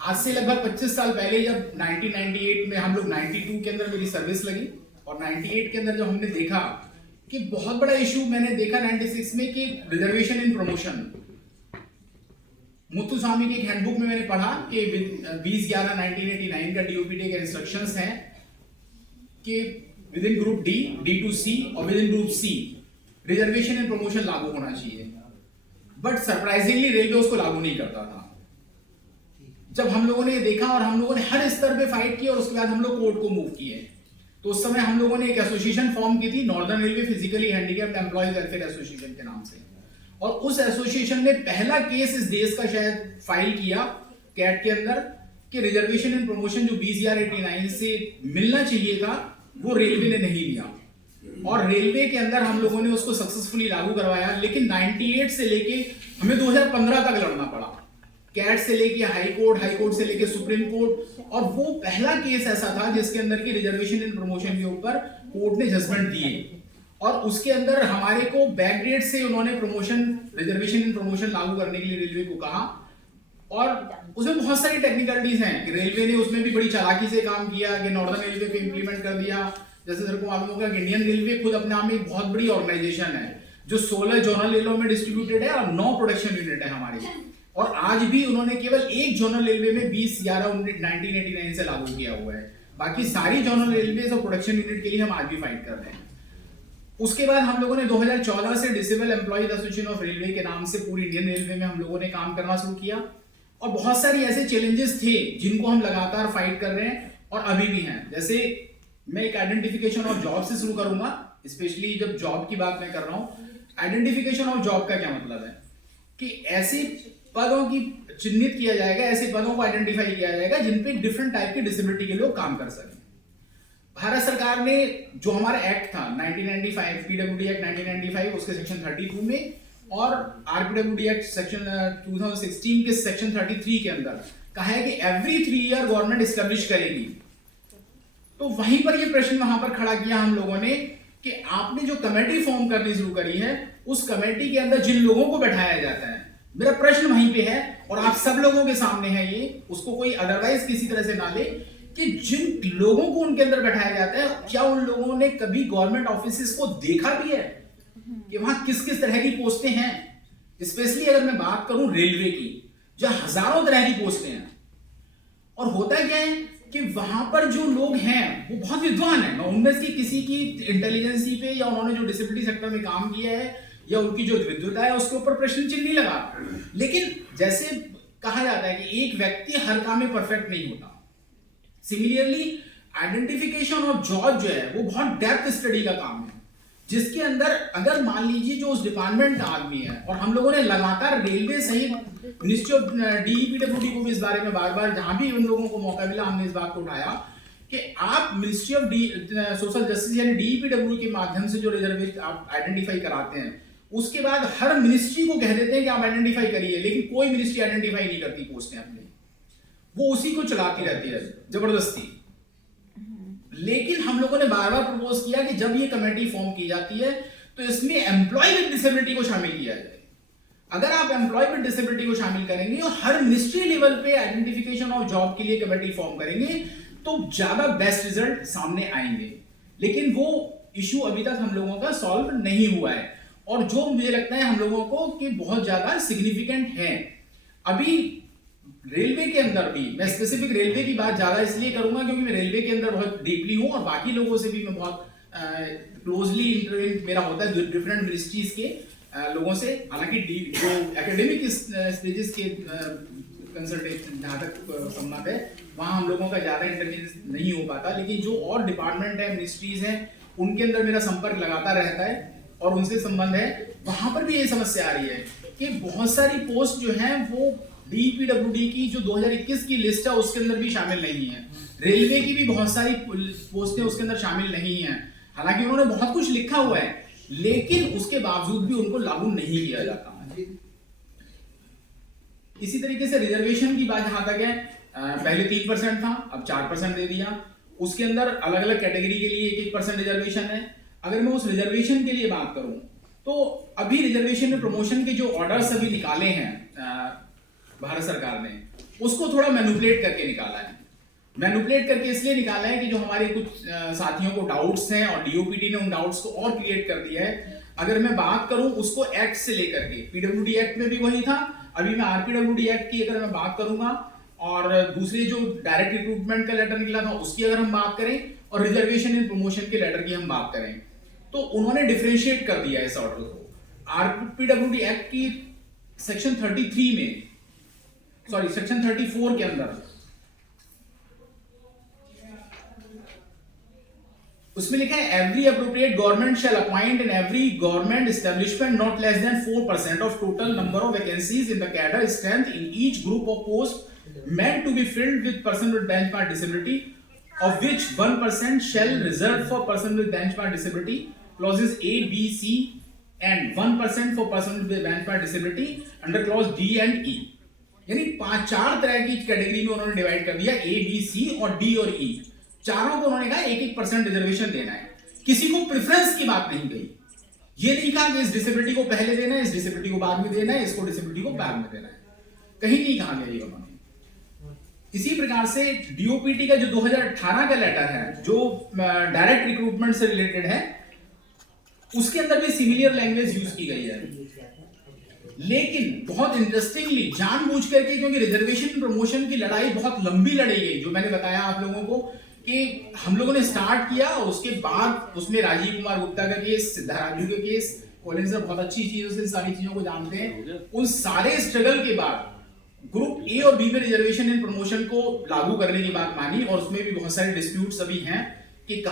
आज से लगभग 25 साल पहले जब 1998 में हम लोग 92 के अंदर मेरी सर्विस लगी और 98 के अंदर जब हमने देखा कि बहुत बड़ा इशू मैंने देखा 96 में कि रिजर्वेशन इन प्रमोशन। मुत्तुस्वामी की एक हैंडबुक में मैंने पढ़ा कि 20/11/1989 का डीओपीटी के इंस्ट्रक्शंस हैं कि with in group D, D2C और within group C reservation in promotion लागू होना चाहिए। बट सरप्राइजिंगली रेलवे उसको लागू नहीं करता था। जब हम लोगों ने ये देखा और हम लोगों ने हर स्तर पे फाइट किया और उसके बाद हम लोग कोर्ट को मूव किए, तो उस समय हम लोगों ने एक एसोसिएशन फॉर्म की थी, northern railway physically handicapped employees welfare association के नाम से। और उस एसोसिएशन ने पहला केस इस देश का शायद फाइल किया कैट के अंदर कि रिजर्वेशन इन प्रमोशन जो 20/89 से मिलना चाहिए था वो रेलवे ने नहीं लिया। और रेलवे के अंदर हम लोगों ने उसको सक्सेसफुली लागू करवाया, लेकिन 98 से लेके हमें 2015 तक लड़ना पड़ा, कैट से लेके हाई कोर्ट से लेके सुप्रीम कोर्ट। और वो पहला केस ऐसा था जिसके अंदर की रिजर्वेशन इन प्रमोशन के ऊपर कोर्ट ने जजमेंट दिए और उसके अंदर हमारे को बैकडेट से उन्होंने रिजर्वेशन इन प्रमोशन लागू करने के लिए रेलवे को कहा। और उसमें बहुत सारी टेक्निकलिटीज हैं कि रेलवे ने उसमें भी बड़ी चालाकी से काम किया कि नॉर्दर्न रेलवे को इंप्लीमेंट कर दिया। जैसे सर को मालूम होगा कि इंडियन रेलवे खुद अपने आप में एक बहुत बड़ी ऑर्गेनाइजेशन है जो 16 जोनल रेलवे में डिस्ट्रीब्यूटेड है और 9 प्रोडक्शन यूनिट है हमारी। और आज भी उन्होंने केवल एक जोनल रेलवे में 20/11/1989 से लागू किया हुआ है। बाकी सारी जोनल रेलवे और प्रोडक्शन यूनिट के लिए हम आज भी फाइट कर रहे हैं। उसके बाद हम लोगों ने 2014 से disable employees association of railway के नाम से पूरी इंडियन रेलवे में हम लोगों ने काम करना शुरू किया। और बहुत सारी ऐसे चैलेंजेस थे जिनको हम लगातार फाइट कर रहे हैं और अभी भी हैं। जैसे मैं एक आइडेंटिफिकेशन ऑफ जॉब से शुरू करूंगा, स्पेशली जब जॉब की बात मैं कर रहा हूं। आइडेंटिफिकेशन ऑफ जॉब का क्या मतलब है कि ऐसे पदों की चिन्हित किया जाएगा, ऐसे पदों को आइडेंटिफाई किया जाएगा जिन पे डिफरेंट टाइप के डिसेबिलिटी के लोग काम कर सकें। भारत सरकार ने जो हमारा एक्ट था 1995 पीडब्ल्यूडी एक्ट 1995 उसके सेक्शन 32 में और आरपीडब्ल्यूडी एक्ट सेक्शन 2016 के सेक्शन 33 के अंदर कहा है कि एवरी 3 ईयर गवर्नमेंट एस्टेब्लिश करेगी। तो वहीं पर ये प्रश्न वहां पर खड़ा किया हम लोगों ने कि आपने जो कमेटी फॉर्म करनी शुरू करी है उस कमेटी के अंदर जिन लोगों को बैठाया जाता है, मेरा प्रश्न वहीं पे है और आप सब लोगों के सामने है ये, उसको कोई अदरवाइज किसी तरह से ना ले कि जिन लोगों को उनके अंदर बैठाया जाता है क्या उन लोगों ने कभी गवर्नमेंट ऑफिसेस को देखा भी है कि वहां किस किस तरह की पोस्टें हैं। स्पेशली अगर मैं बात करूं रेलवे की, जहां हजारों तरह की पोस्टें हैं और होता क्या है कि वहां पर जो लोग हैं वो बहुत विद्वान हैं। मैं उनमें से किसी की इंटेलिजेंसी पे या उन्होंने जो डिसेबिलिटी सेक्टर में काम किया है या उनकी जो विद्वता है उसके ऊपर प्रश्न चिन्ह नहीं लगा। लेकिन जैसे कहा जाता है कि एक व्यक्ति हर काम में परफेक्ट नहीं होता, सिमिलरली आइडेंटिफिकेशन ऑफ जॉब जो है वो बहुत डेप्थ स्टडी का काम है, जिसके अंदर अगर मान लीजिए जो उस डिपार्टमेंट का आदमी है और हम लोगों ने लगातार रेलवे सहित मिनिस्ट्री ऑफ डीईपीडब्ल्यूडी को भी इस बारे में बार बार जहां भी उन लोगों को मौका मिला हमने इस बात को उठाया कि आप मिनिस्ट्री ऑफ सोशल जस्टिस यानी डीईपीडब्ल्यू के माध्यम से जो रिजर्वेशन आप आइडेंटिफाई कराते हैं उसके बाद हर मिनिस्ट्री को कह देते हैं कि आप आइडेंटिफाई करिए, लेकिन कोई मिनिस्ट्री आइडेंटिफाई नहीं करती पोस्टें अपनी, वो उसी को चलाती रहती है जबरदस्ती। लेकिन हम लोगों ने बार बार प्रपोज किया कि जब ये कमेटी फॉर्म की जाती है तो इसमें एम्प्लॉय विद डिसेबिलिटी को शामिल किया जाए। अगर आप एम्प्लॉय विद डिसेबिलिटी को शामिल करेंगे और हर मिनिस्ट्री लेवल पे आइडेंटिफिकेशन ऑफ जॉब के लिए कमेटी फॉर्म करेंगे तो ज्यादा बेस्ट रिजल्ट सामने आएंगे। लेकिन वो इशू अभी तक हम लोगों का सॉल्व नहीं हुआ है और जो मुझे लगता है हम लोगों को कि बहुत ज्यादा सिग्निफिकेंट है। अभी रेलवे के अंदर भी मैं स्पेसिफिक रेलवे की बात ज्यादा इसलिए करूंगा क्योंकि मैं रेलवे के अंदर बहुत डीपली हूं और बाकी लोगों से भी मैं बहुत क्लोजली इंटरव्यू मेरा होता है डिफरेंट मिनिस्ट्रीज के लोगों से। हालांकि जो एकेडमिक स्टेजेस के कंसल्टेशन जहां तक संबंध है वहां हम लोगों का ज्यादा इंटरव्यूज नहीं हो पाता, लेकिन जो और डिपार्टमेंट है मिनिस्ट्रीज हैं उनके अंदर मेरा संपर्क लगातार रहता है और उनसे संबंध है। वहां पर भी यही समस्या आ रही है कि बहुत सारी पोस्ट जो है वो डीपीडब्ल्यूडी की जो 2021 की लिस्ट है उसके अंदर भी शामिल नहीं है, रेलवे की भी बहुत सारी पोस्टें उसके अंदर शामिल नहीं है। हालांकि उन्होंने बहुत कुछ लिखा हुआ है लेकिन उसके बावजूद भी उनको लागू नहीं किया जाता है। इसी तरीके से रिजर्वेशन की बात जहां तक है, पहले 3% था, अब 4% दे दिया। उसके अंदर अलग अलग कैटेगरी के लिए 1-1% रिजर्वेशन है। अगर मैं उस रिजर्वेशन के लिए बात करूं तो अभी रिजर्वेशन में प्रमोशन के जो ऑर्डर्स अभी निकाले हैं भारत सरकार ने उसको थोड़ा मैनिपुलेट करके निकाला है। मैनिपुलेट करके इसलिए निकाला है कि जो हमारे कुछ साथियों को डाउट्स हैं और डीओपीटी ने उन डाउट्स को और क्रिएट कर दिया है। अगर मैं बात करूं उसको एक्ट से लेकर के, पीडब्ल्यूडी एक्ट में भी वही था, अभी मैं आरपीडब्ल्यूडी एक्ट की अगर मैं बात करूंगा, और दूसरे जो डायरेक्ट रिक्रूटमेंट का लेटर निकला था उसकी अगर हम बात करें, और रिजर्वेशन इन प्रमोशन के लेटर की हम बात करें, तो उन्होंने डिफरेंशिएट कर दिया इस ऑर्डर को। आरपीडब्ल्यूडी एक्ट की सेक्शन 33 में, सॉरी सेक्शन 34 के अंदर उसमें लिखा है every appropriate government shall appoint in every government establishment not less than 4% of total number of vacancies in the cadre strength in each group of post meant to be filled with person with benchmark disability, of which 1% shall reserve for person with benchmark disability, clauses A, B, C, and 1% for person with benchmark disability under clause D and E. यानी चार तरह की category में उन्होंने divide कर दिया, A, B, C और D और E। चारों को उन्होंने कहा 1-1% रिजर्वेशन देना है। किसी को प्रेफरेंस की बात नहीं कही। ये नहीं कहा कि इस डिसेबिलिटी को पहले देना है, इस डिसेबिलिटी को बाद में देना है, इसको डिसेबिलिटी को बाद में देना है, कहीं नहीं कहा गया ये उन्होंने। इसी प्रकार से डीओपीटी का जो 2018 का लेटर है जो डायरेक्ट रिक्रूटमेंट से रिलेटेड है, उसके अंदर भी सिमिलर लैंग्वेज यूज की गई है। लेकिन बहुत इंटरेस्टिंगली जानबूझ करके, क्योंकि रिजर्वेशन प्रमोशन की लड़ाई बहुत लंबी लड़ी गई, जो मैंने बताया आप लोगों को कि हम लोगों ने स्टार्ट किया और उसके बाद उसमें राजीव कुमार गुप्ता का केस, सिद्धाराजू का केस, कॉलेज से बहुत अच्छी चीजों से सारी चीजों को जानते हैं। उन सारे स्ट्रगल के बाद ग्रुप ए और बी में रिजर्वेशन इन प्रमोशन को लागू करने की बात मानी, और उसमें भी बहुत सारे डिस्प्यूट्स अभी हैं।